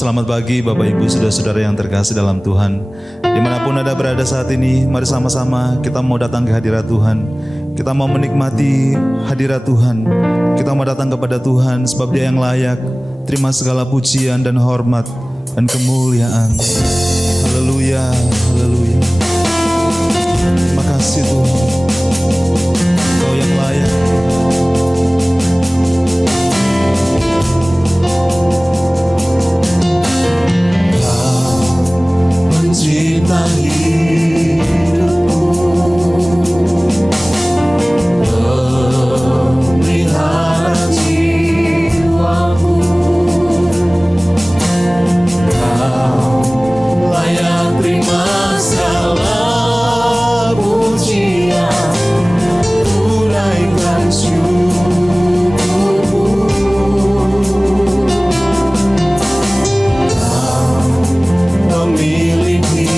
Selamat pagi Bapak Ibu Saudara-saudara yang terkasih dalam Tuhan. Dimanapun Anda berada saat ini, mari sama-sama kita mau datang ke hadirat Tuhan. Kita mau menikmati hadirat Tuhan. Kita mau datang kepada Tuhan sebab Dia yang layak. Terima segala pujian dan hormat dan kemuliaan. Haleluya, haleluya. Terima kasih Tuhan, Kau yang layak. Mencipta hidupku, memelihara jiwaku. Kau layak terima segala pujian, tunaikan syukurku. Kau memiliki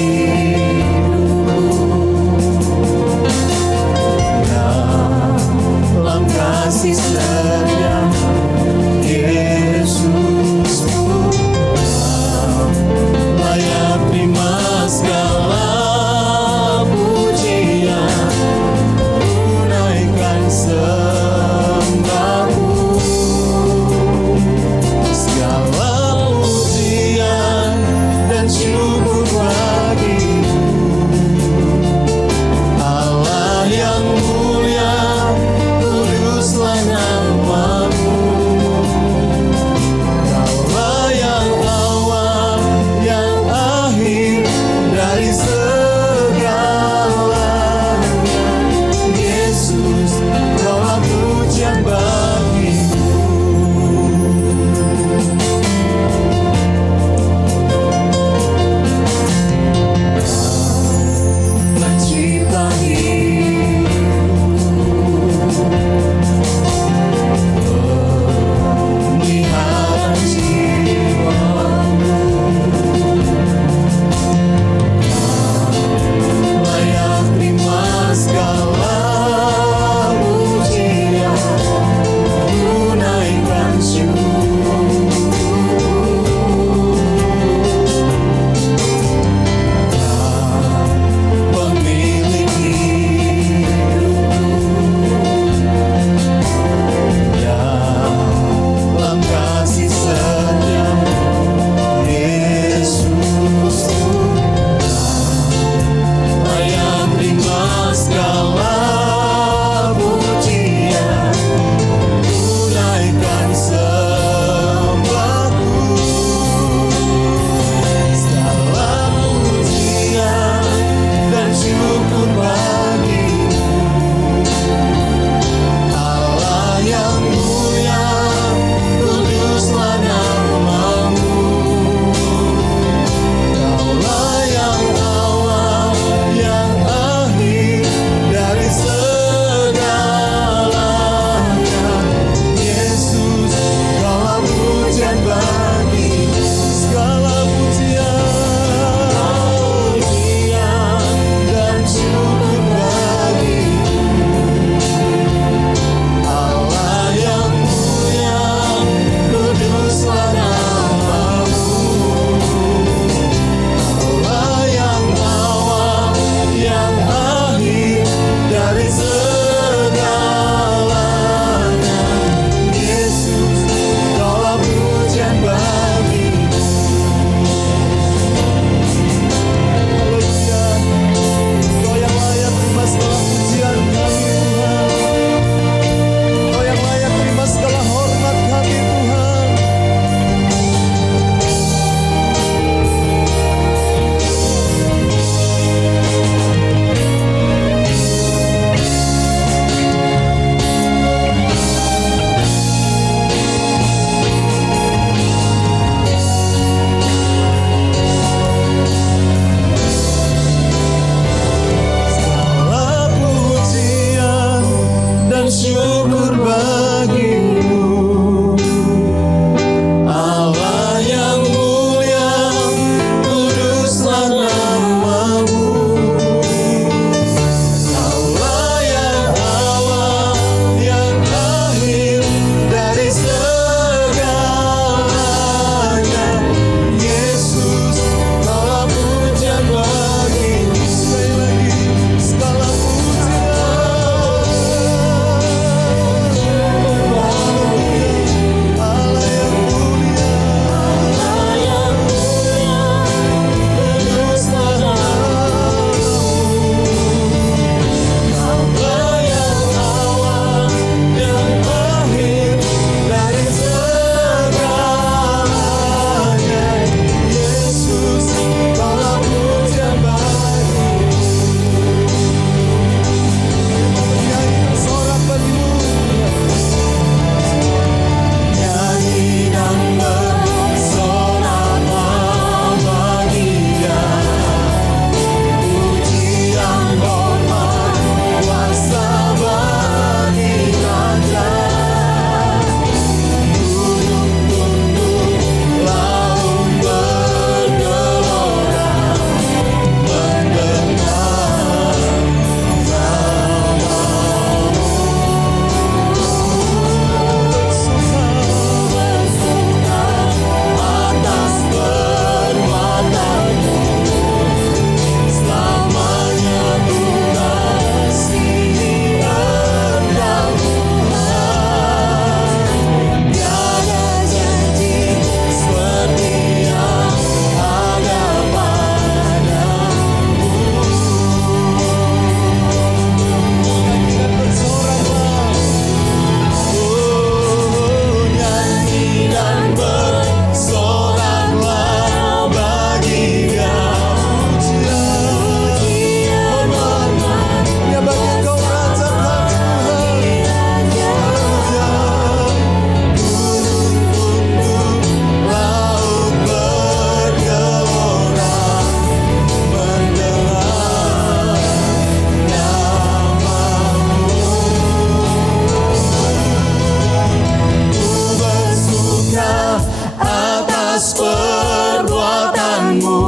atas perbuatanmu.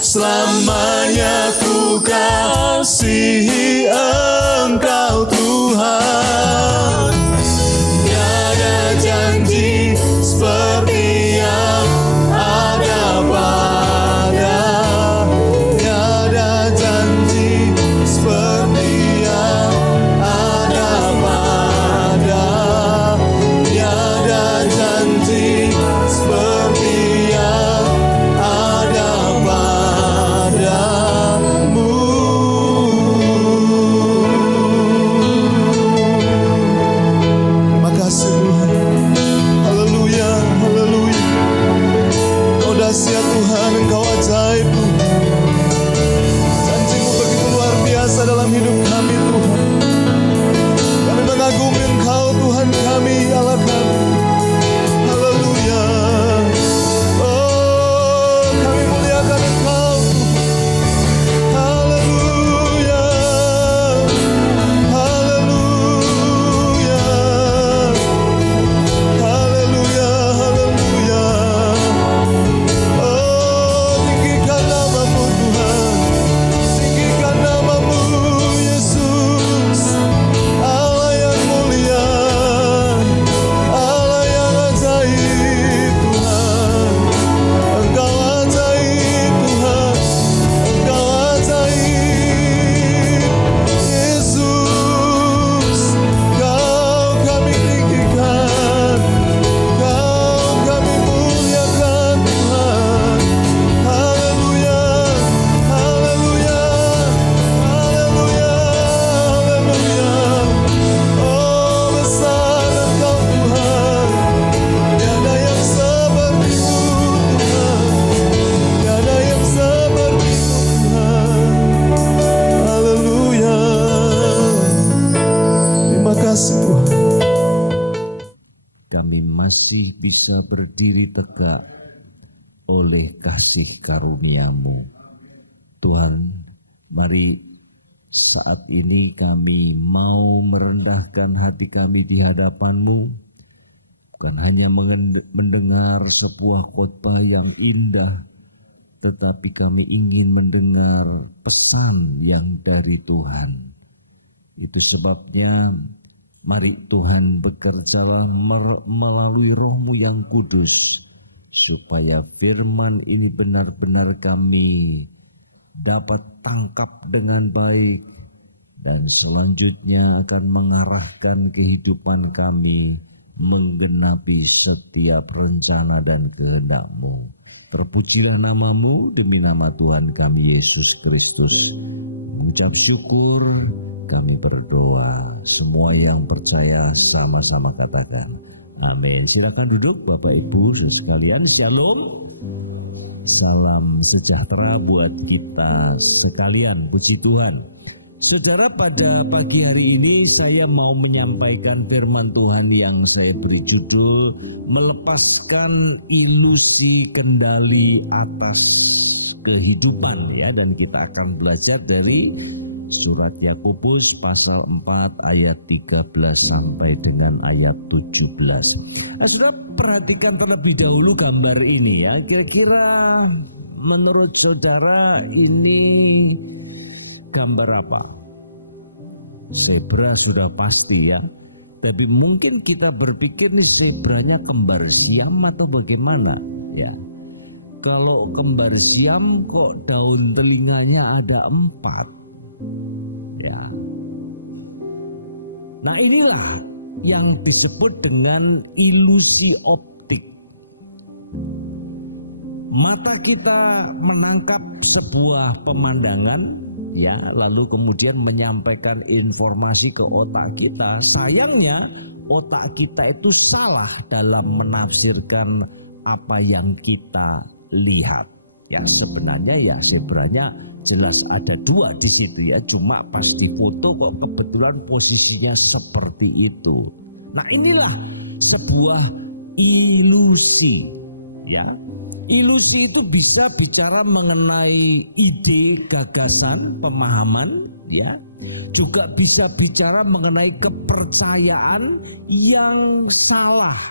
Selamanya ku kasihi Engkau Tuhan. Tiada janji seperti yang ada pada, tiada janji seperti yang ada pada, tiada janji seperti yang ada padamu. Terima kasih Tuhan. Haleluya, haleluya. Kau dahsyat Tuhan, Engkau ajaib Tuhan. Janji-Mu begitu luar biasa dalam hidup kami Tuhan. Kami mengagumi Engkau Tuhan kami, Allah kami. Haleluya. Oh, kami muliakan Engkau Tuhan. Haleluya. Haleluya. Haleluya, haleluya. Oh, tinggikan nama-Mu Tuhan. Tinggikan nama-Mu Yesus. Allah yang mulia, Allah yang ajaib Tuhan. Engkau ajaib Tuhan. Engkau ajaib Yesus. Kau kami tinggikan, Kau kami muliakan Tuhan. Haleluya, haleluya, haleluya, haleluya. Oh, besar Engkau Tuhan. Tiada yang seperti-Mu Tuhan. Tiada yang seperti-Mu Tuhan. Haleluya. Terima kasih Tuhan. Kami masih bisa berdiri tegak oleh kasih karunia-Mu. Tuhan, mari saat ini kami mau merendahkan hati kami di hadapan-Mu. Bukan hanya mendengar sebuah khotbah yang indah, tetapi kami ingin mendengar pesan yang dari Tuhan. Itu sebabnya mari Tuhan bekerjalah melalui Roh-Mu yang kudus, supaya firman ini benar-benar kami dapat tangkap dengan baik, dan selanjutnya akan mengarahkan kehidupan kami menggenapi setiap rencana dan kehendak-Mu. Terpujilah nama-Mu demi nama Tuhan kami Yesus Kristus. Mengucap syukur kami berdoa. Semua yang percaya sama-sama katakan amin. Silakan duduk Bapak Ibu sekalian. Shalom. Salam sejahtera buat kita sekalian. Puji Tuhan. Saudara, pada pagi hari ini saya mau menyampaikan firman Tuhan yang saya beri judul melepaskan ilusi kendali atas kehidupan, ya, dan kita akan belajar dari surat Yakobus pasal 4 ayat 13 sampai dengan ayat 17. Nah, saudara, perhatikan terlebih dahulu gambar ini, ya. Kira-kira menurut saudara ini gambar apa? Zebra sudah pasti, ya. Tapi mungkin kita berpikir nih zebranya kembar siam atau bagaimana, ya. Kalau kembar siam kok daun telinganya ada 4, ya. Nah, inilah yang disebut dengan ilusi optik. Mata kita menangkap sebuah pemandangan, ya, lalu kemudian menyampaikan informasi ke otak kita. Sayangnya otak kita itu salah dalam menafsirkan apa yang kita lihat. Ya, sebenarnya ya zebranya jelas ada 2 di situ, ya. Cuma pas di foto kok kebetulan posisinya seperti itu. Nah, inilah sebuah ilusi, ya. Ilusi itu bisa bicara mengenai ide, gagasan, pemahaman, ya. Juga bisa bicara mengenai kepercayaan yang salah.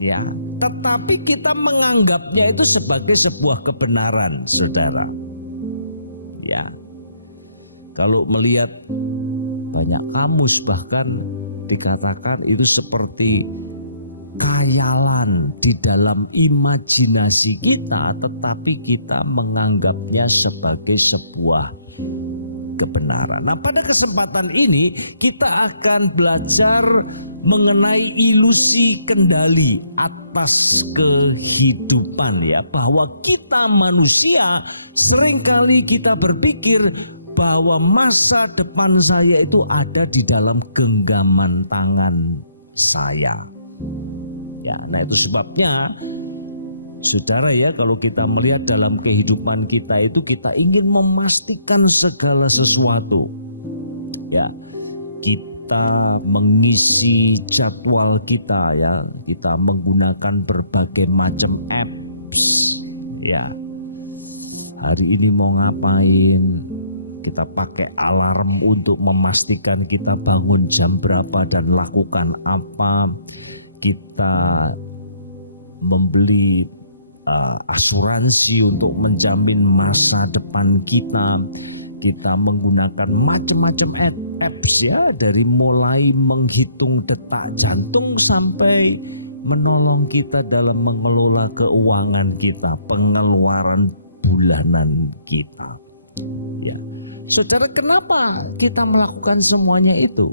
Ya, tetapi kita menganggapnya itu sebagai sebuah kebenaran, saudara. Ya, kalau melihat banyak kamus bahkan dikatakan itu seperti khayalan di dalam imajinasi kita, tetapi kita menganggapnya sebagai sebuah kebenaran. Nah, pada kesempatan ini kita akan belajar mengenai ilusi kendali atas kehidupan, ya, bahwa kita manusia seringkali kita berpikir bahwa masa depan saya itu ada di dalam genggaman tangan saya. Ya, nah itu sebabnya saudara, ya, kalau kita melihat dalam kehidupan kita itu kita ingin memastikan segala sesuatu. Ya, kita mengisi jadwal kita, ya, kita menggunakan berbagai macam apps. Ya, hari ini mau ngapain? Kita pakai alarm untuk memastikan kita bangun jam berapa dan lakukan apa. Kita membeli asuransi untuk menjamin masa depan kita. Kita menggunakan macam-macam apps, ya, dari mulai menghitung detak jantung sampai menolong kita dalam mengelola keuangan kita, pengeluaran bulanan kita. Ya, saudara, kenapa kita melakukan semuanya itu?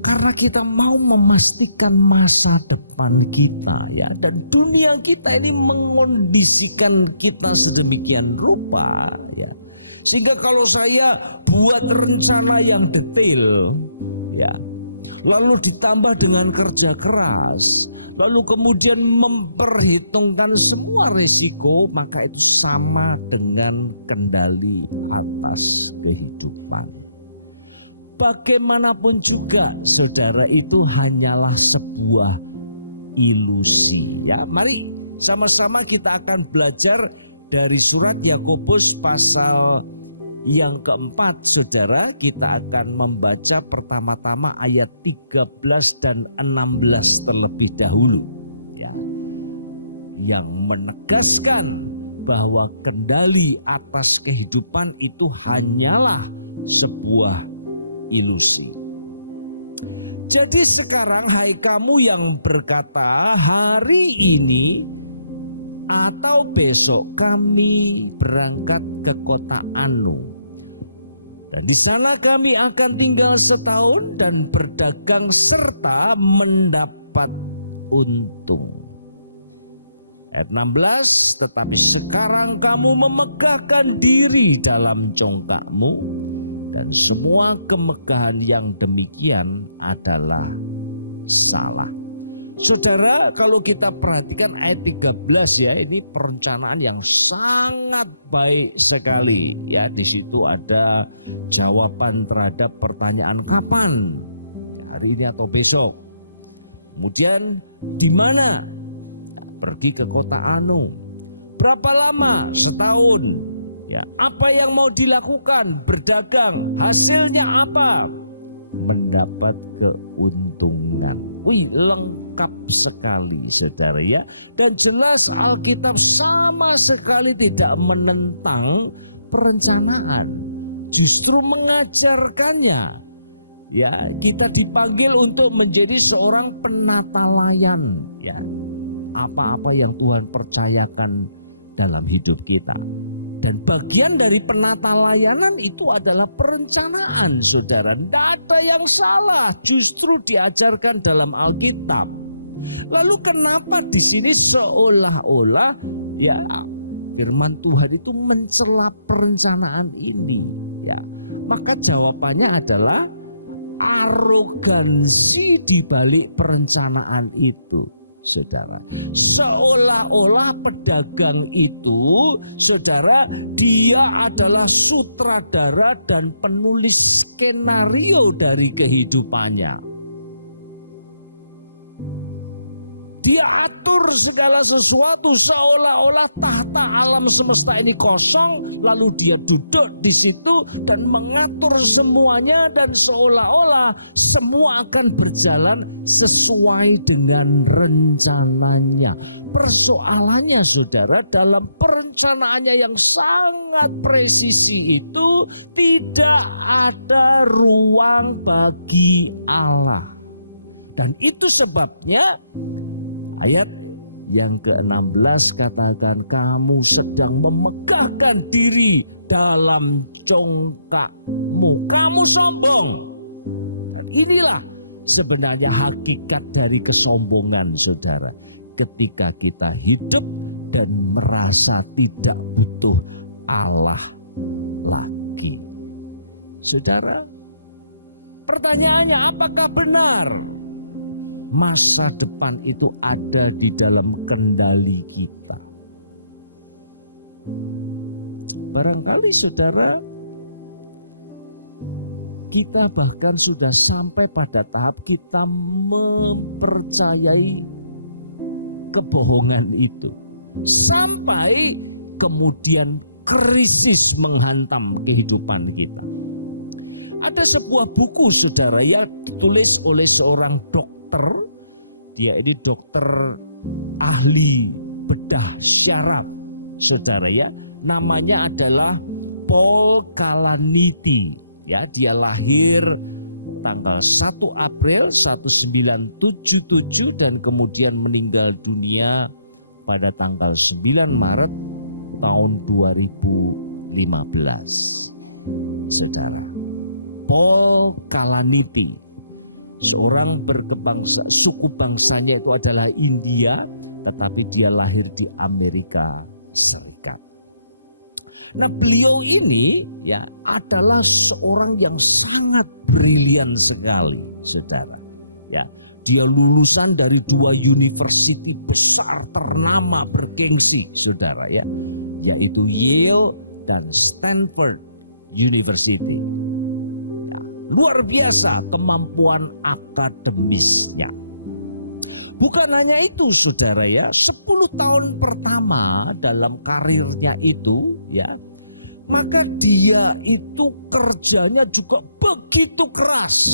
Karena kita mau memastikan masa depan kita, ya, dan dunia kita ini mengondisikan kita sedemikian rupa, ya, sehingga kalau saya buat rencana yang detail, ya, lalu ditambah dengan kerja keras, lalu kemudian memperhitungkan semua risiko, maka itu sama dengan kendali atas kehidupan. Bagaimanapun juga, saudara, itu hanyalah sebuah ilusi. Ya, mari sama-sama kita akan belajar dari surat Yakobus pasal yang keempat, saudara. Kita akan membaca pertama-tama ayat 13 dan 16 terlebih dahulu, ya, yang menegaskan bahwa kendali atas kehidupan itu hanyalah sebuah ilusi. Jadi sekarang, hai kamu yang berkata, hari ini atau besok kami berangkat ke kota Anu, dan di sana kami akan tinggal setahun dan berdagang serta mendapat untung. Ayat 16, tetapi sekarang kamu memegahkan diri dalam congkakmu, dan semua kemegahan yang demikian adalah salah. Saudara, kalau kita perhatikan ayat 13, ya, ini perencanaan yang sangat baik sekali, ya. Di situ ada jawaban terhadap pertanyaan kapan, hari ini atau besok. Kemudian di mana? Pergi ke kota Anu. Berapa lama? Setahun. Ya, apa yang mau dilakukan? Berdagang. Hasilnya apa? Mendapat keuntungan. Wih, lengkap sekali, saudara, ya. Dan jelas Alkitab sama sekali tidak menentang perencanaan, justru mengajarkannya. Ya, kita dipanggil untuk menjadi seorang penata layan, ya. Apa-apa yang Tuhan percayakan dalam hidup kita. Dan bagian dari penata layanan itu adalah perencanaan, saudara. Tidak ada yang salah, justru diajarkan dalam Alkitab. Lalu kenapa di sini seolah-olah, ya, firman Tuhan itu mencela perencanaan ini? Ya, maka jawabannya adalah arogansi di balik perencanaan itu, saudara. Seolah-olah pedagang itu, saudara, dia adalah sutradara dan penulis skenario dari kehidupannya. Dia atur segala sesuatu seolah-olah tahta alam semesta ini kosong, lalu dia duduk di situ dan mengatur semuanya, dan seolah-olah semua akan berjalan sesuai dengan rencananya. Persoalannya saudara, dalam perencanaannya yang sangat presisi itu tidak ada ruang bagi Allah. Dan itu sebabnya ayat yang ke-16 katakan, kamu sedang memegahkan diri dalam congkakmu, kamu sombong. Dan inilah sebenarnya hakikat dari kesombongan saudara. Ketika kita hidup dan merasa tidak butuh Allah lagi. Saudara, pertanyaannya, apakah benar masa depan itu ada di dalam kendali kita? Barangkali saudara, kita bahkan sudah sampai pada tahap kita mempercayai kebohongan itu, sampai kemudian krisis menghantam kehidupan kita. Ada sebuah buku saudara yang ditulis oleh seorang dokter. Dia ini dokter ahli bedah syaraf saudara ya. Namanya adalah Paul Kalanithi. Ya, dia lahir tanggal 1 April 1977 dan kemudian meninggal dunia pada tanggal 9 Maret tahun 2015. Saudara, Paul Kalanithi, seorang suku bangsanya itu adalah India, tetapi dia lahir di Amerika Serikat. Nah, beliau ini ya adalah seorang yang sangat brilian sekali, saudara. Ya, dia lulusan dari 2 university besar ternama bergengsi, saudara ya, yaitu Yale dan Stanford University. Ya, luar biasa kemampuan akademisnya. Bukan hanya itu saudara ya, 10 tahun pertama dalam karirnya itu ya, maka dia itu kerjanya juga begitu keras.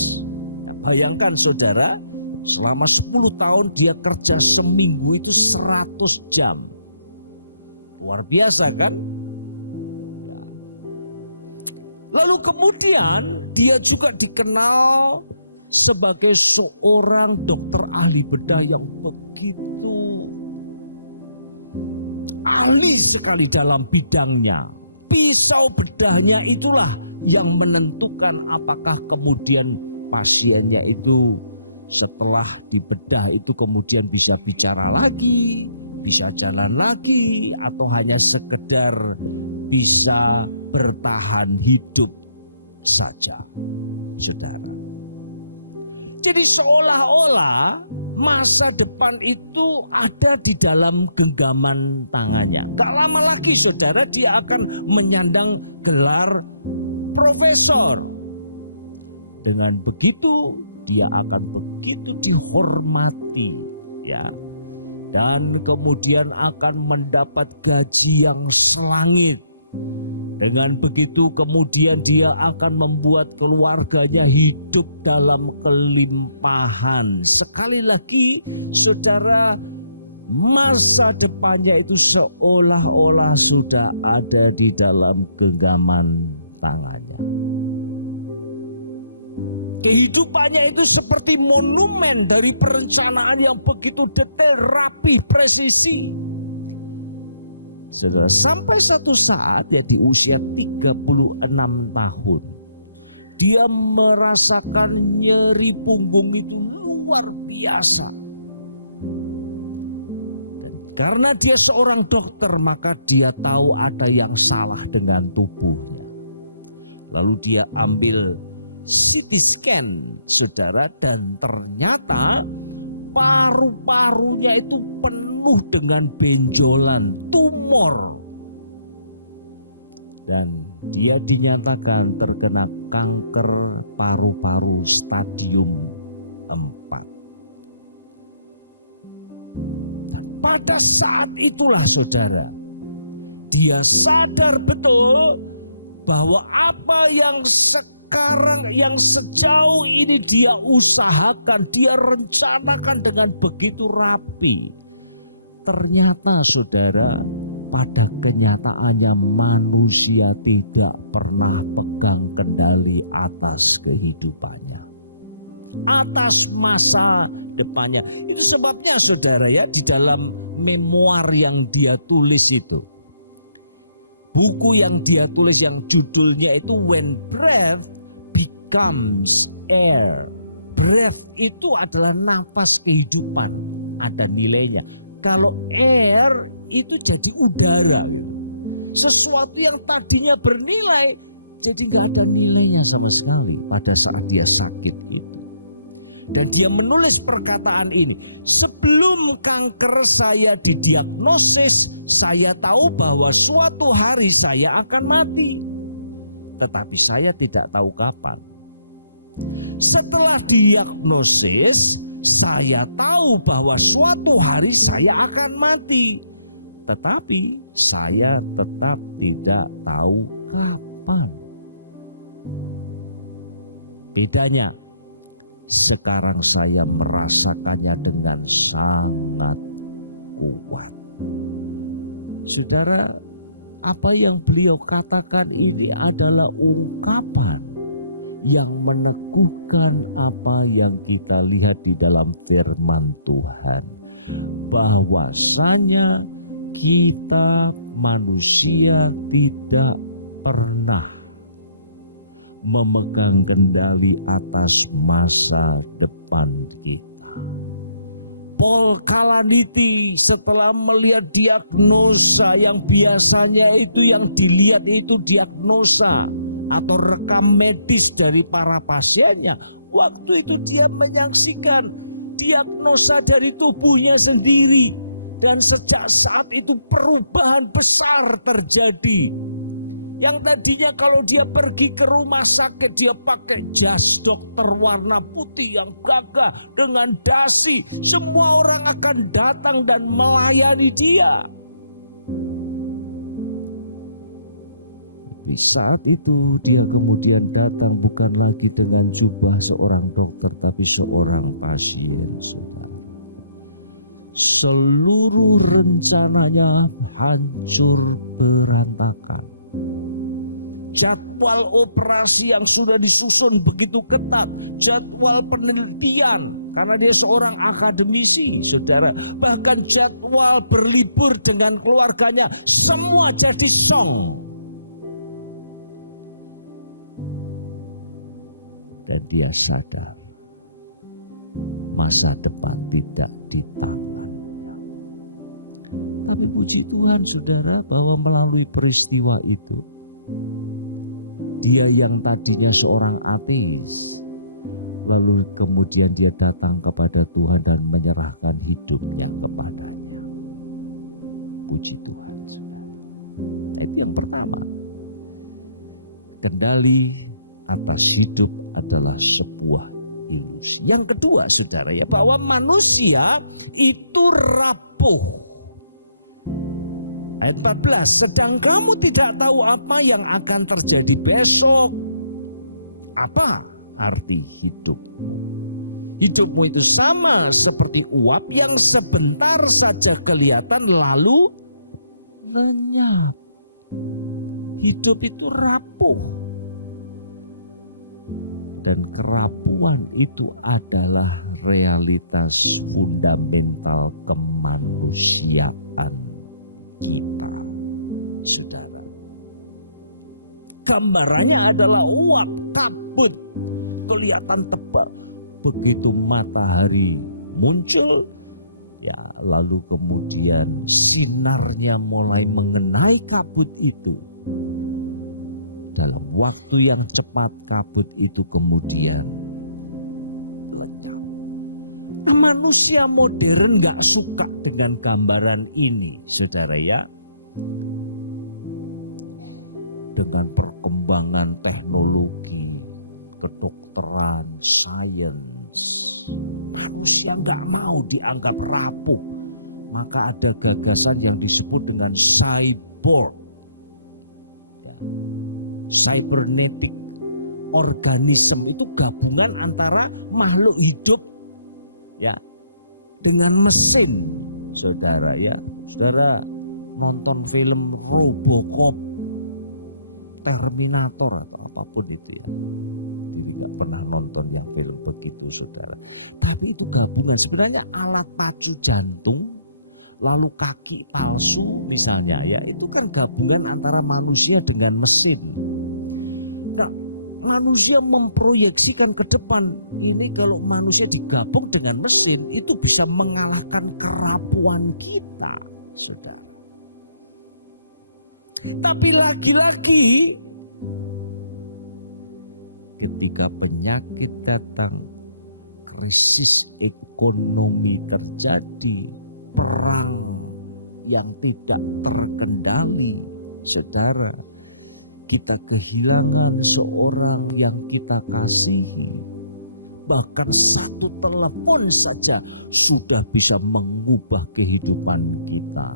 Ya, bayangkan saudara, selama 10 tahun dia kerja seminggu itu 100 jam. Luar biasa kan? Lalu kemudian dia juga dikenal sebagai seorang dokter ahli bedah yang begitu ahli sekali dalam bidangnya. Pisau bedahnya itulah yang menentukan apakah kemudian pasiennya itu setelah dibedah itu kemudian bisa bicara lagi, bisa jalan lagi, atau hanya sekedar bisa bertahan hidup saja, saudara. Jadi seolah-olah masa depan itu ada di dalam genggaman tangannya. Gak lama lagi saudara dia akan menyandang gelar profesor. Dengan begitu dia akan begitu dihormati ya. Dan kemudian akan mendapat gaji yang selangit. Dengan begitu kemudian dia akan membuat keluarganya hidup dalam kelimpahan. Sekali lagi saudara, masa depannya itu seolah-olah sudah ada di dalam genggaman tangannya. Kehidupannya itu seperti monumen dari perencanaan yang begitu detail, rapi, presisi. Saudara, sampai satu saat ya di usia 36 tahun dia merasakan nyeri punggung itu luar biasa. Dan karena dia seorang dokter maka dia tahu ada yang salah dengan tubuhnya. Lalu dia ambil CT scan saudara, dan ternyata paru-parunya itu penuh dengan benjolan, tumor. Dan dia dinyatakan terkena kanker paru-paru stadium 4. pada saat itulah saudara, dia sadar betul bahwa apa yang sekarang, yang sejauh ini dia usahakan, dia rencanakan dengan begitu rapi. Ternyata saudara, pada kenyataannya manusia tidak pernah pegang kendali atas kehidupannya, atas masa depannya. Itu sebabnya saudara ya, di dalam memoir yang dia tulis itu, buku yang dia tulis yang judulnya itu When Breath Becomes Air. Breath itu adalah nafas kehidupan, ada nilainya. Kalau air itu jadi udara, sesuatu yang tadinya bernilai jadi nggak ada nilainya sama sekali pada saat dia sakit itu. Dan dia menulis perkataan ini, sebelum kanker saya didiagnosis, saya tahu bahwa suatu hari saya akan mati, tetapi saya tidak tahu kapan. Setelah diagnosis, saya tahu bahwa suatu hari saya akan mati, tetapi saya tetap tidak tahu kapan. Bedanya, sekarang saya merasakannya dengan sangat kuat. Saudara, apa yang beliau katakan ini adalah ungkapan yang meneguhkan apa yang kita lihat di dalam firman Tuhan, bahwasanya kita manusia tidak pernah memegang kendali atas masa depan kita. Paul Kalaniti setelah melihat diagnosa yang biasanya itu yang dilihat itu diagnosa atau rekam medis dari para pasiennya, waktu itu dia menyaksikan diagnosa dari tubuhnya sendiri, dan sejak saat itu perubahan besar terjadi. Yang tadinya kalau dia pergi ke rumah sakit dia pakai jas dokter warna putih yang gagah dengan dasi, semua orang akan datang dan melayani dia. Di saat itu dia kemudian datang bukan lagi dengan jubah seorang dokter, tapi seorang pasien. Seluruh rencananya hancur berantakan. Jadwal operasi yang sudah disusun begitu ketat, jadwal penelitian karena dia seorang akademisi, saudara, bahkan jadwal berlibur dengan keluarganya semua jadi song. Dan dia sadar masa depan tidak di tangannya. Tapi puji Tuhan saudara, bahwa melalui peristiwa itu, dia yang tadinya seorang ateis, lalu kemudian dia datang kepada Tuhan dan menyerahkan hidupnya kepadanya. Puji Tuhan. Itu yang pertama. Kendali atas hidup adalah sebuah ilusi. Yang kedua saudara ya, bahwa manusia itu rapuh. Ayat 14, sedang kamu tidak tahu apa yang akan terjadi besok. Apa arti hidup? Hidupmu itu sama seperti uap yang sebentar saja kelihatan lalu lenyap. Hidup itu rapuh. Dan kerapuhan itu adalah realitas fundamental kemanusiaan kita, saudara. Gambarannya adalah uap, kabut, kelihatan tebal. Begitu matahari muncul, ya lalu kemudian sinarnya mulai mengenai kabut itu. Dalam waktu yang cepat kabut itu kemudian lenyap. Nah, manusia modern gak suka dengan gambaran ini, saudara ya. Dengan perkembangan teknologi, kedokteran, sains, manusia gak mau dianggap rapuh. maka ada gagasan yang disebut dengan cyborg, cybernetic organism. Itu gabungan antara makhluk hidup ya dengan mesin. Saudara ya, saudara nonton film Robocop, Terminator atau apapun itu ya, tidak pernah nonton yang film begitu saudara. Tapi itu gabungan, sebenarnya alat pacu jantung, lalu kaki palsu misalnya ya, itu kan gabungan antara manusia dengan mesin. Nah, manusia memproyeksikan ke depan, ini kalau manusia digabung dengan mesin itu bisa mengalahkan kerapuan kita saudara. Tapi lagi-lagi ketika penyakit datang, krisis ekonomi terjadi, perang yang tidak terkendali, saudara, kita kehilangan seorang yang kita kasihi, bahkan satu telepon saja sudah bisa mengubah kehidupan kita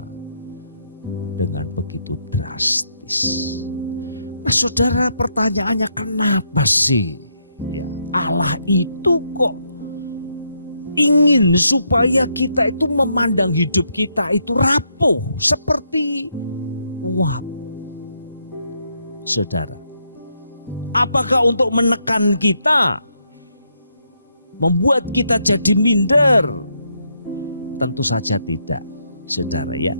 dengan begitu drastis. Nah, saudara, pertanyaannya kenapa sih ya, Allah itu kok ingin supaya kita itu memandang hidup kita itu rapuh seperti uap? Saudara, apakah untuk menekan kita, membuat kita jadi minder? Tentu saja tidak, saudara ya.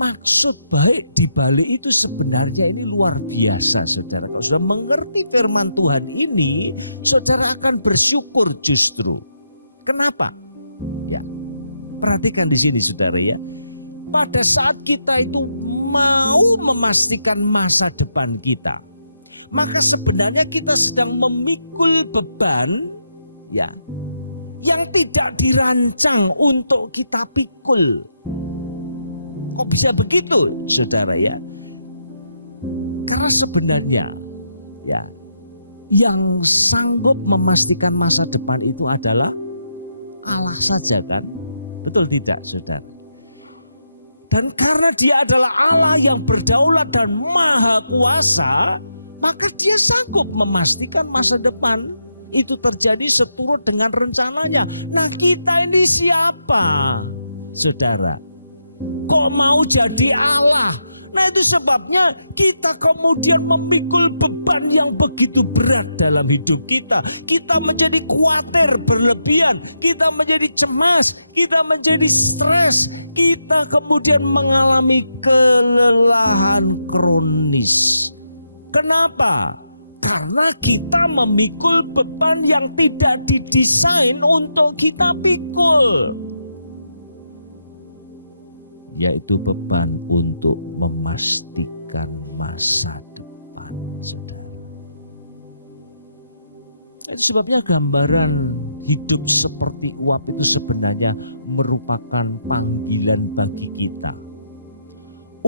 Maksud baik di balik itu sebenarnya ini luar biasa saudara. Kalau sudah mengerti firman Tuhan ini, saudara akan bersyukur justru. Kenapa? Ya, perhatikan di sini saudara ya. Pada saat kita itu mau memastikan masa depan kita, maka sebenarnya kita sedang memikul beban ya yang tidak dirancang untuk kita pikul. Kok bisa begitu saudara ya? Karena sebenarnya ya, yang sanggup memastikan masa depan itu adalah Allah saja kan? Betul tidak saudara? Dan karena dia adalah Allah yang berdaulat dan maha kuasa, maka dia sanggup memastikan masa depan itu terjadi seturut dengan rencananya. Nah, kita ini siapa saudara? Kok mau jadi Allah? Nah, itu sebabnya kita kemudian memikul beban yang begitu berat dalam hidup kita. Kita menjadi khawatir berlebihan, kita menjadi cemas, kita menjadi stres, kita kemudian mengalami kelelahan kronis. Kenapa? Karena kita memikul beban yang tidak didesain untuk kita pikul, yaitu beban untuk memastikan masa depan saudara. Itu sebabnya gambaran hidup seperti uap itu sebenarnya merupakan panggilan bagi kita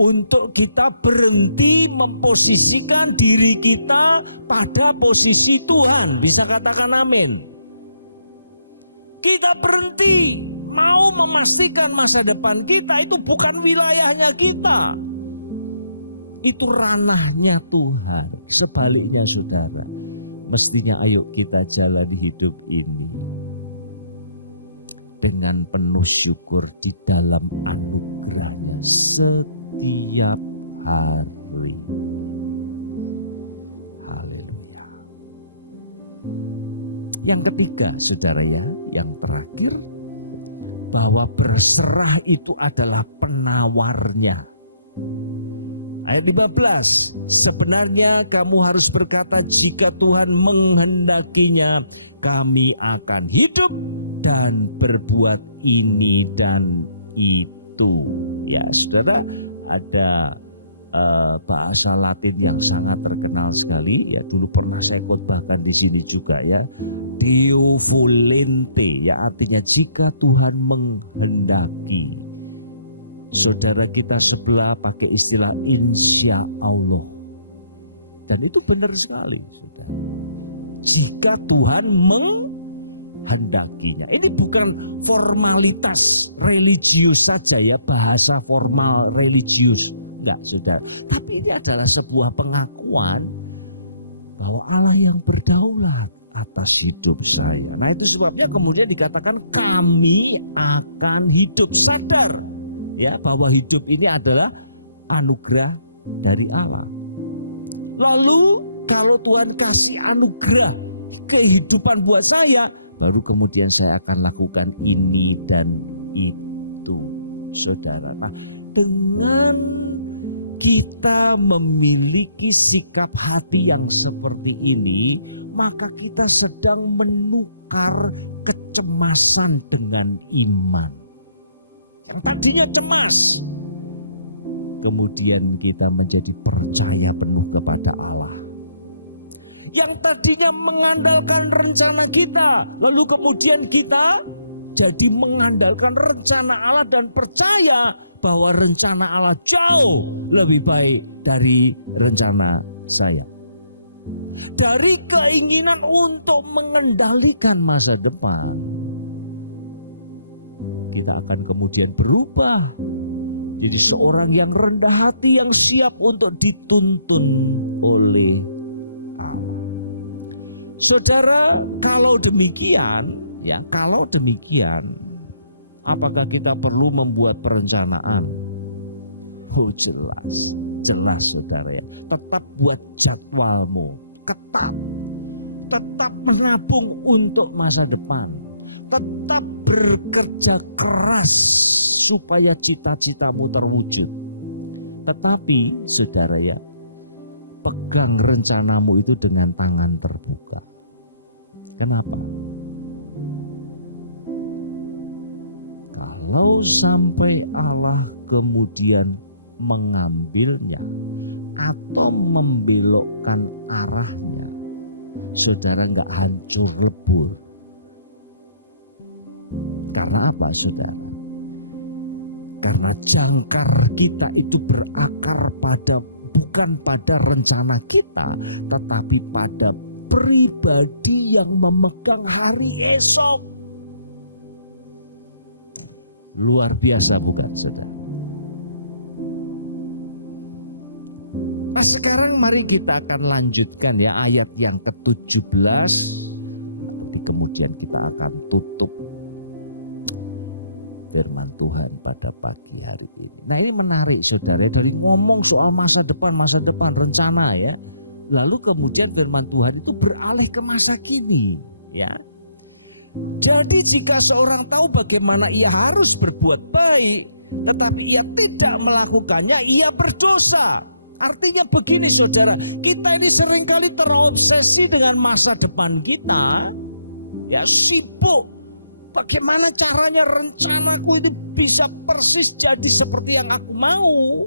untuk kita berhenti memposisikan diri kita pada posisi Tuhan. Bisa katakan amin. Kita berhenti mau memastikan masa depan kita, itu bukan wilayahnya kita, itu ranahnya Tuhan. Sebaliknya saudara, mestinya ayo kita jalani hidup ini dengan penuh syukur di dalam anugerahnya setiap hari. Haleluya. Yang ketiga saudara ya, yang terakhir, bahwa berserah itu adalah penawarnya. Ayat 15, sebenarnya kamu harus berkata, jika Tuhan menghendakinya, kami akan hidup dan berbuat ini dan itu. Ya saudara, ada bahasa Latin yang sangat terkenal sekali. Ya dulu pernah saya khotbahkan di sini juga ya. Deo volente, ya artinya jika Tuhan menghendaki. Saudara kita sebelah pakai istilah insya Allah, dan itu benar sekali saudara. Jika Tuhan dikehendakinya. Ini bukan formalitas religius saja ya, bahasa formal religius. Enggak, saudara. Tapi ini adalah sebuah pengakuan bahwa Allah yang berdaulat atas hidup saya. Nah, itu sebabnya kemudian dikatakan kami akan hidup, sadar ya bahwa hidup ini adalah anugerah dari Allah. Lalu kalau Tuhan kasih anugerah kehidupan buat saya, baru kemudian saya akan lakukan ini dan itu, saudara. Nah, dengan kita memiliki sikap hati yang seperti ini, maka kita sedang menukar kecemasan dengan iman. Yang tadinya cemas, kemudian kita menjadi percaya penuh kepada Allah. Yang tadinya mengandalkan rencana kita, lalu kemudian kita jadi mengandalkan rencana Allah dan percaya bahwa rencana Allah jauh lebih baik dari rencana saya. Dari keinginan untuk mengendalikan masa depan, kita akan kemudian berubah jadi seorang yang rendah hati, yang siap untuk dituntun oleh Allah. Saudara, kalau demikian, apakah kita perlu membuat perencanaan? Oh, jelas saudara ya. Tetap buat jadwalmu, ketat. Tetap menabung untuk masa depan. Tetap bekerja keras supaya cita-citamu terwujud. Tetapi saudara ya, pegang rencanamu itu dengan tangan terbuka. Kenapa? Kalau sampai Allah kemudian mengambilnya atau membelokkan arahnya, saudara nggak hancur lebur. Karena apa, saudara? Karena jangkar kita itu berakar bukan pada rencana kita, tetapi pada pribadi yang memegang hari esok. Luar biasa bukan, saudara? Nah, sekarang mari kita akan lanjutkan ya ayat yang ke-17. Nanti kemudian kita akan tutup firman Tuhan pada pagi hari ini. Nah, ini menarik saudara, dari ngomong soal masa depan rencana ya. Lalu kemudian firman Tuhan itu beralih ke masa kini ya. Jadi jika seorang tahu bagaimana ia harus berbuat baik, tetapi ia tidak melakukannya, ia berdosa. Artinya begini saudara, kita ini seringkali terobsesi dengan masa depan kita, ya sibuk. Bagaimana caranya rencanaku ini bisa persis jadi seperti yang aku mau.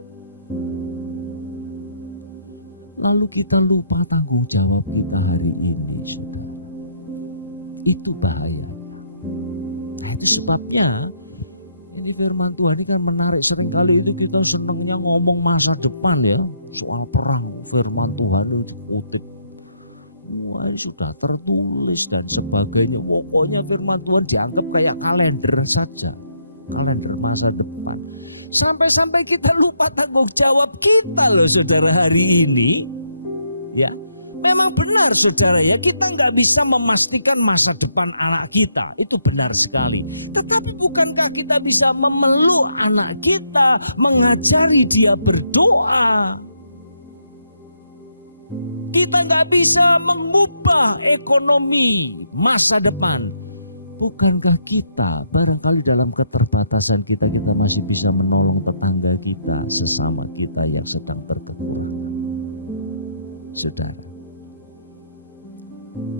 Lalu kita lupa tanggung jawab kita hari ini, saudara. Itu bahaya. Nah, itu sebabnya ini firman Tuhan ini kan menarik. Seringkali itu kita senangnya ngomong masa depan ya, soal perang. Firman Tuhan itu kutip, wah, sudah tertulis dan sebagainya. Pokoknya firman Tuhan dianggap kayak kalender saja, kalender masa depan. Sampai-sampai kita lupa tanggung jawab kita loh saudara hari ini. Ya, memang benar saudara ya, kita nggak bisa memastikan masa depan anak kita, itu benar sekali. Tetapi bukankah kita bisa memeluk anak kita, mengajari dia berdoa? Kita nggak bisa mengubah ekonomi masa depan. Bukankah kita barangkali dalam keterbatasan kita masih bisa menolong tetangga kita, sesama kita yang sedang berkekurangan? Saudara,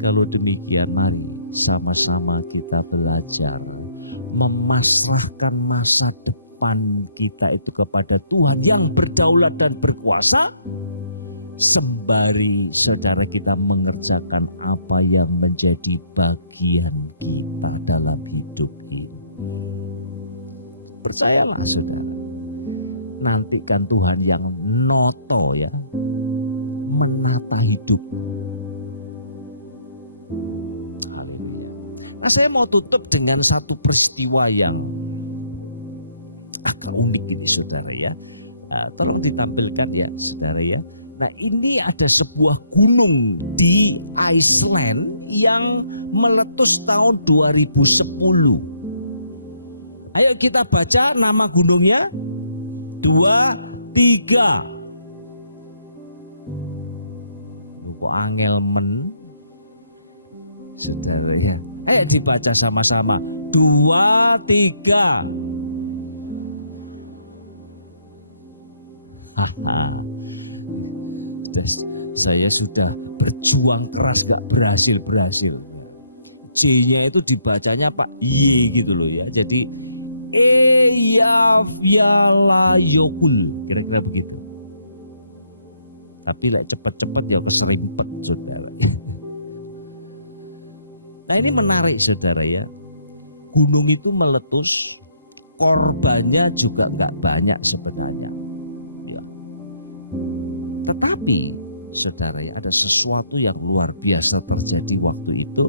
kalau demikian mari sama-sama kita belajar memasrahkan masa depan kita itu kepada Tuhan yang berdaulat dan berkuasa, sembari saudara kita mengerjakan apa yang menjadi bagian kita dalam hidup ini. Percayalah saudara, nantikan Tuhan yang noto ya, menata hidup. Haleluya. Nah, saya mau tutup dengan satu peristiwa yang agak unik ini saudara ya. Tolong ditampilkan ya saudara ya. Nah, ini ada sebuah gunung di Iceland yang meletus tahun 2010. Ayo kita baca nama gunungnya. 2, 3. Kok angel men, saudara ya. Ayo dibaca sama-sama. 2, 3. Saya sudah berjuang keras gak berhasil. J-nya itu dibacanya Pak Y gitu loh ya. Jadi Eyjafjallajökull, kira-kira begitu. Tapi like cepet-cepet ya keserimpet saudara. Nah, ini menarik saudara ya. Gunung itu meletus, korbannya juga nggak banyak sebenarnya. Ya. Tetapi saudara ya, ada sesuatu yang luar biasa terjadi waktu itu.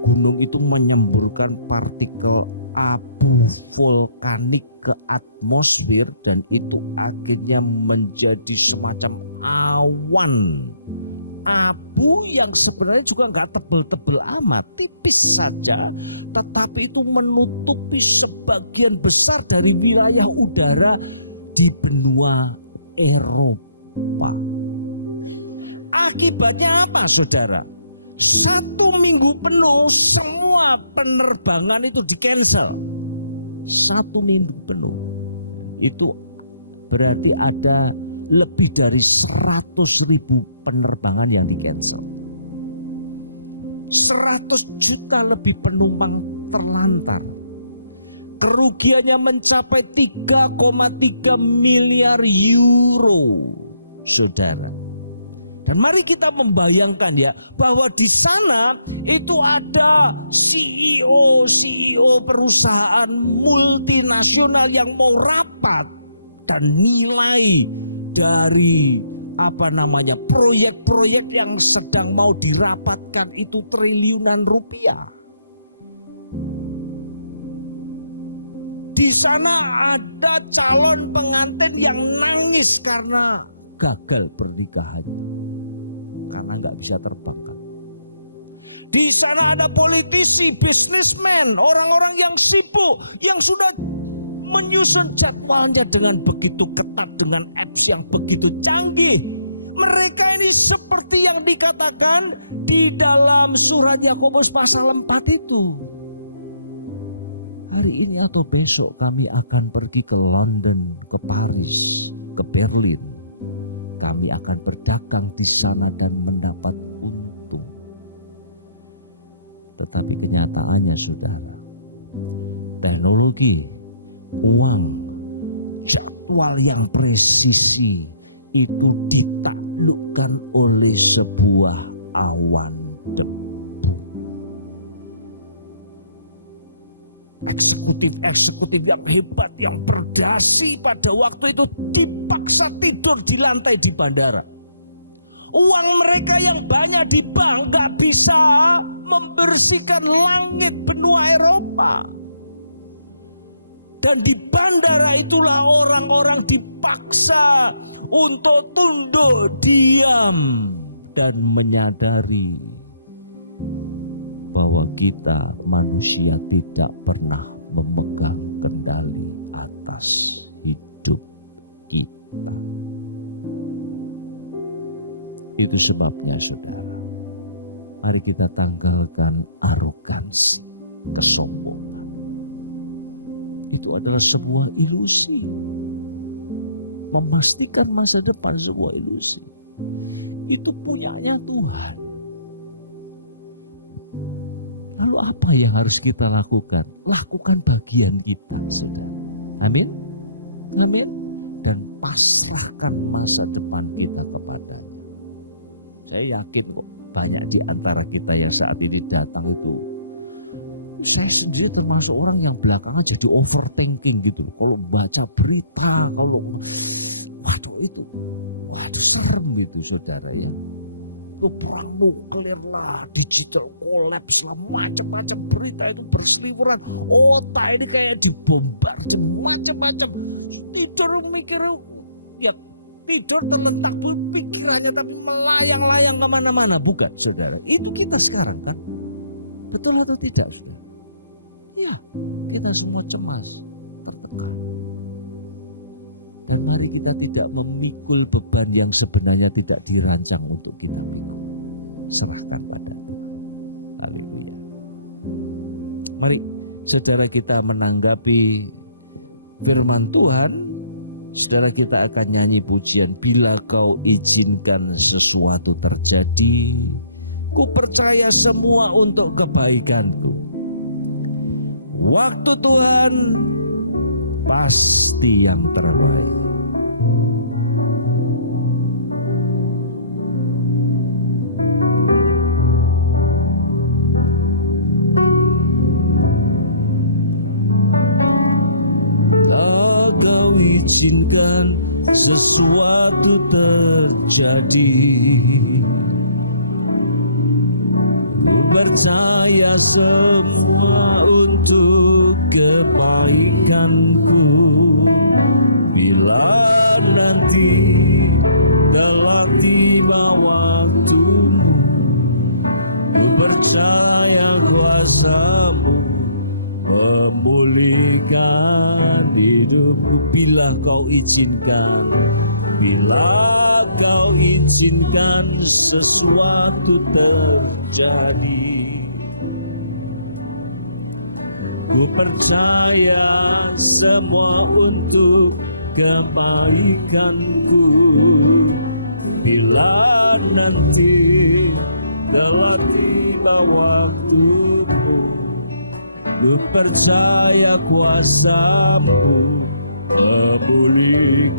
Gunung itu menyemburkan partikel abu vulkanik ke atmosfer dan itu akhirnya menjadi semacam awan abu yang sebenarnya juga nggak tebel-tebel amat, tipis saja, tetapi itu menutupi sebagian besar dari wilayah udara di benua Eropa. Akibatnya apa saudara? 1 minggu penuh semua penerbangan itu di-cancel. 1 minggu penuh. Itu berarti ada lebih dari 100.000 penerbangan yang di-cancel. 100 juta lebih penumpang terlantar. Kerugiannya mencapai 3,3 miliar euro, saudara. Dan mari kita membayangkan ya, bahwa di sana itu ada CEO perusahaan multinasional yang mau rapat, dan nilai dari proyek-proyek yang sedang mau dirapatkan itu triliunan rupiah. Di sana ada calon pengantin yang nangis karena gagal pernikahan, karena nggak bisa terbang. Di sana ada politisi, bisnismen, orang-orang yang sibuk, yang sudah menyusun jadwalnya dengan begitu ketat, dengan apps yang begitu canggih. Mereka ini seperti yang dikatakan di dalam surat Yakobus pasal 4 itu. Hari ini atau besok kami akan pergi ke London, ke Paris, ke Berlin. Kami akan berdagang di sana dan mendapat untung. Tetapi kenyataannya saudara, teknologi, uang, jadwal yang presisi itu ditaklukkan oleh sebuah awan debu. Eksekutif yang hebat, yang berdasi pada waktu itu dipaksa tidur di lantai di bandara. Uang mereka yang banyak di bank gak bisa membersihkan langit benua Eropa. Dan di bandara itulah orang-orang dipaksa untuk tunduk diam dan menyadari bahwa kita manusia tidak pernah memegang kendali atas hidup kita. Itu sebabnya saudara, mari kita tanggalkan arogansi, kesombongan. Itu adalah sebuah ilusi. Memastikan masa depan sebuah ilusi. Itu punyanya Tuhan. Lalu apa yang harus kita lakukan? Lakukan bagian kita, saudara. Amin. Amin. Dan pasrahkan masa depan kita kepada. Saya yakin kok banyak di antara kita yang saat ini datang itu. Saya sendiri termasuk orang yang belakangan jadi overthinking gitu. Kalau baca berita, waduh serem gitu saudara ya. perang nuklir lah, digital collapse lah, macam-macam berita itu berseliweran. Otak ini kayak dibombar macam-macam. Tidur mikir, ya tidur terletak pikirannya tapi melayang-layang kemana-mana. Bukan saudara, itu kita sekarang kan. Betul atau tidak saudara? Ya, kita semua cemas, tertekan. Dan mari kita tidak memikul beban yang sebenarnya tidak dirancang untuk kita pikul. Serahkan pada Tuhan. Haleluya. Mari saudara kita menanggapi firman Tuhan. Saudara kita akan nyanyi pujian, bila kau izinkan sesuatu terjadi, ku percaya semua untuk kebaikanku. Waktu Tuhan pasti yang terbaik. Tak kau izinkan sesuatu terjadi, ku percaya semua untuk kebaikanku. Bila nanti telah tiba waktumu, ku percaya kuasa-Mu memulihkan hidupku. Bila kau izinkan, bila kau izinkan sesuatu terjadi, ku percaya semua untuk kebaikanku. Bila nanti telah tiba waktumu, ku percaya kuasa-Mu memulihkan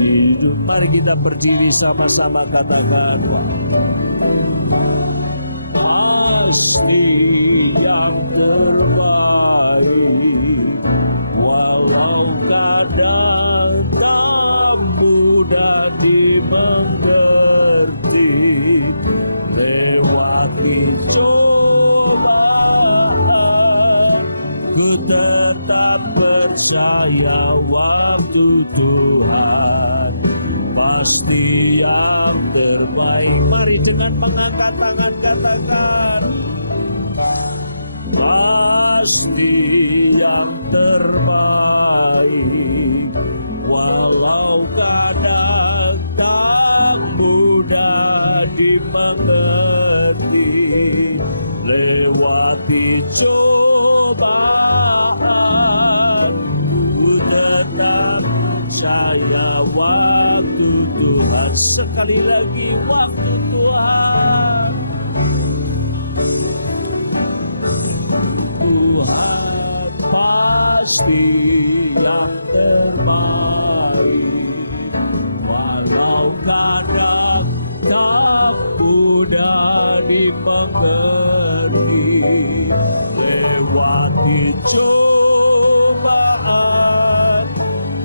hidup. Mari kita berdiri sama-sama, katakan, pasti yang terbaik, walau kadang tak mudah dimengerti, lewati cobaan, ku tetap percaya waktu Tuhan pasti yang terbaik. Mari dengan mengangkat tangan katakan, pasti yang terbaik, walau kadang tak mudah dimengerti, lewati cobaan, ku tetap percaya waktu Tuhan. Sekali lagi, waktu Tuhan. Tuhan pasti yang terbaik, walau kadang tak mudah dimengerti, lewati cobaan,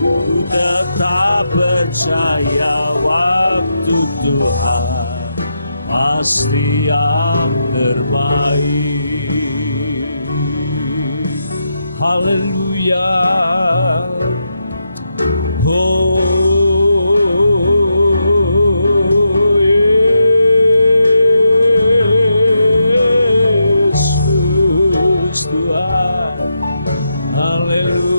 ku tetap percaya waktu Tuhan pasti yang terbaik. Haleluya. Oh Yesus Tuhan. Haleluya.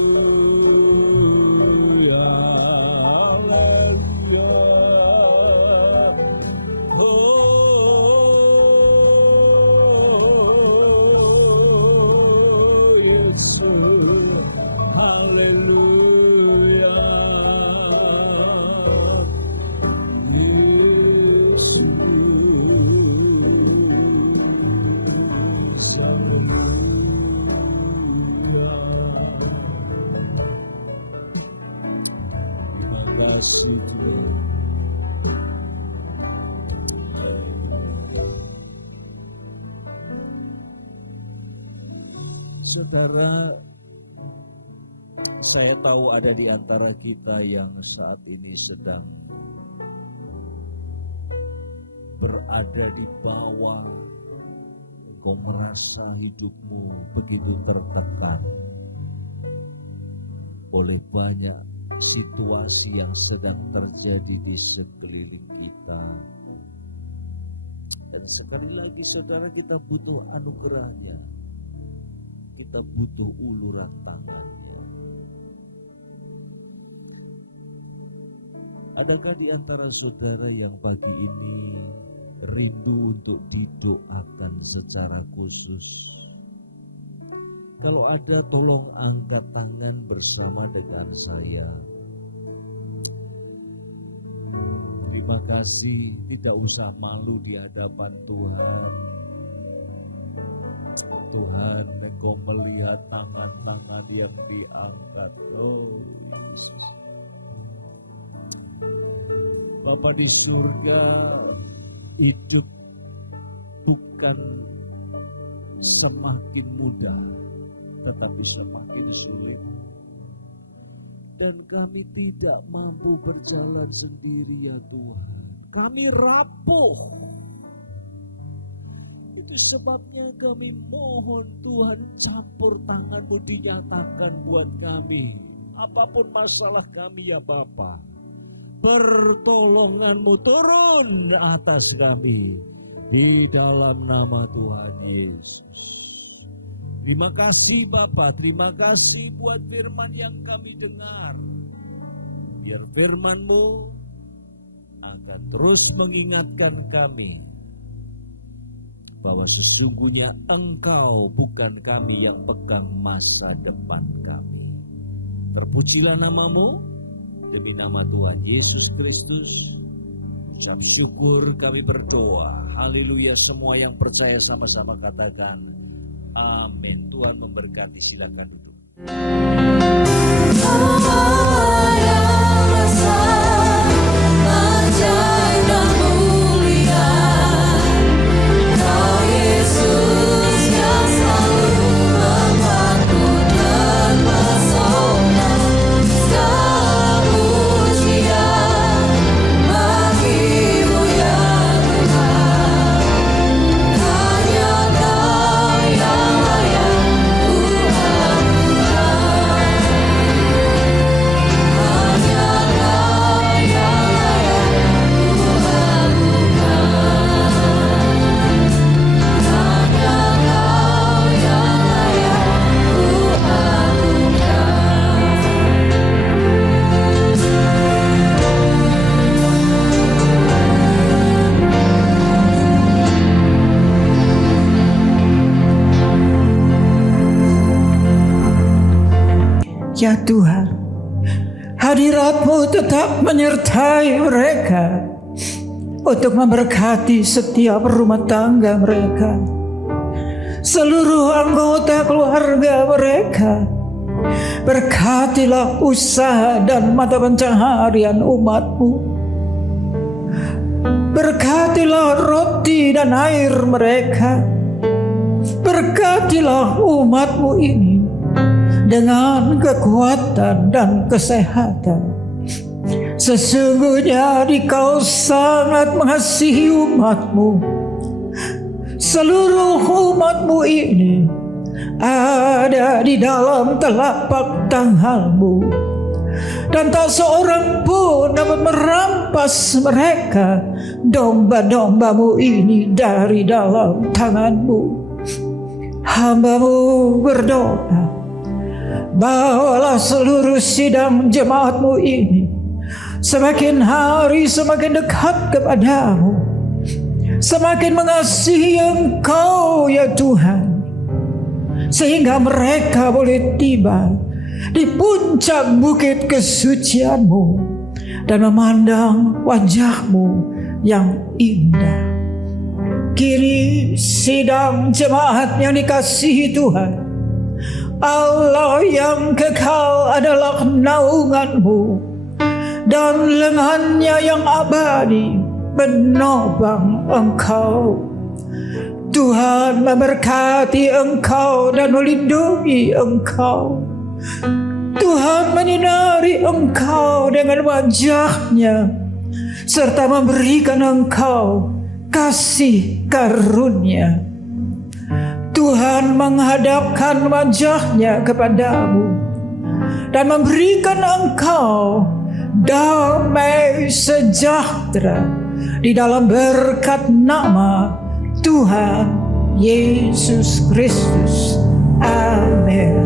Haleluya. Oh Yesus. Haleluya. Yesus. Haleluya. Terima kasih Tuhan. Saudara, saya tahu ada di antara kita yang saat ini sedang berada di bawah, engkau merasa hidupmu begitu tertekan oleh banyak situasi yang sedang terjadi di sekeliling kita. Dan sekali lagi saudara, kita butuh anugerahnya, kita butuh uluran tangannya. Adakah di antara saudara yang pagi ini rindu untuk didoakan secara khusus? Kalau ada, tolong angkat tangan bersama dengan saya. Terima kasih, tidak usah malu di hadapan Tuhan. Tuhan, Engkau melihat tangan-tangan yang diangkat. Oh Yesus. Bapa di surga, hidup bukan semakin mudah, tetapi semakin sulit. Dan kami tidak mampu berjalan sendiri ya Tuhan. Kami rapuh. Itu sebabnya kami mohon Tuhan, campur tangan-Mu dinyatakan buat kami. Apapun masalah kami ya Bapa, pertolongan-Mu turun atas kami di dalam nama Tuhan Yesus. Terima kasih Bapa, terima kasih buat firman yang kami dengar. Biar firman-Mu akan terus mengingatkan kami bahwa sesungguhnya Engkau, bukan kami, yang pegang masa depan kami. Terpujilah nama-Mu, demi nama Tuhan Yesus Kristus. Ucap syukur kami berdoa. Haleluya, semua yang percaya sama-sama katakan amin. Tuhan memberkati, silakan duduk. Ya Tuhan, hadirat-Mu tetap menyertai mereka untuk memberkati setiap rumah tangga mereka, seluruh anggota keluarga mereka. Berkatilah usaha dan mata pencaharian umat-Mu. Berkatilah roti dan air mereka. Berkatilah umat-Mu ini dengan kekuatan dan kesehatan. Sesungguhnya Engkau sangat mengasihi umat-Mu. Seluruh umat-Mu ini ada di dalam telapak tangan-Mu, dan tak seorang pun dapat merampas mereka, domba-domba-Mu ini, dari dalam tangan-Mu. Hamba-Mu berdoa, bawalah seluruh sidang jemaat-Mu ini semakin hari semakin dekat kepada-Mu, semakin mengasihi Engkau ya Tuhan, sehingga mereka boleh tiba di puncak bukit kesucian-Mu dan memandang wajah-Mu yang indah. Kini sidang jemaat yang dikasihi Tuhan, Allah yang kekal adalah naungan-Mu, dan lengannya yang abadi menopang Engkau. Tuhan memberkati Engkau dan melindungi Engkau. Tuhan menyinari Engkau dengan wajah-Nya, serta memberikan Engkau kasih karunia. Tuhan menghadapkan wajah-Nya kepadamu dan memberikan engkau damai sejahtera di dalam berkat nama Tuhan Yesus Kristus. Amin.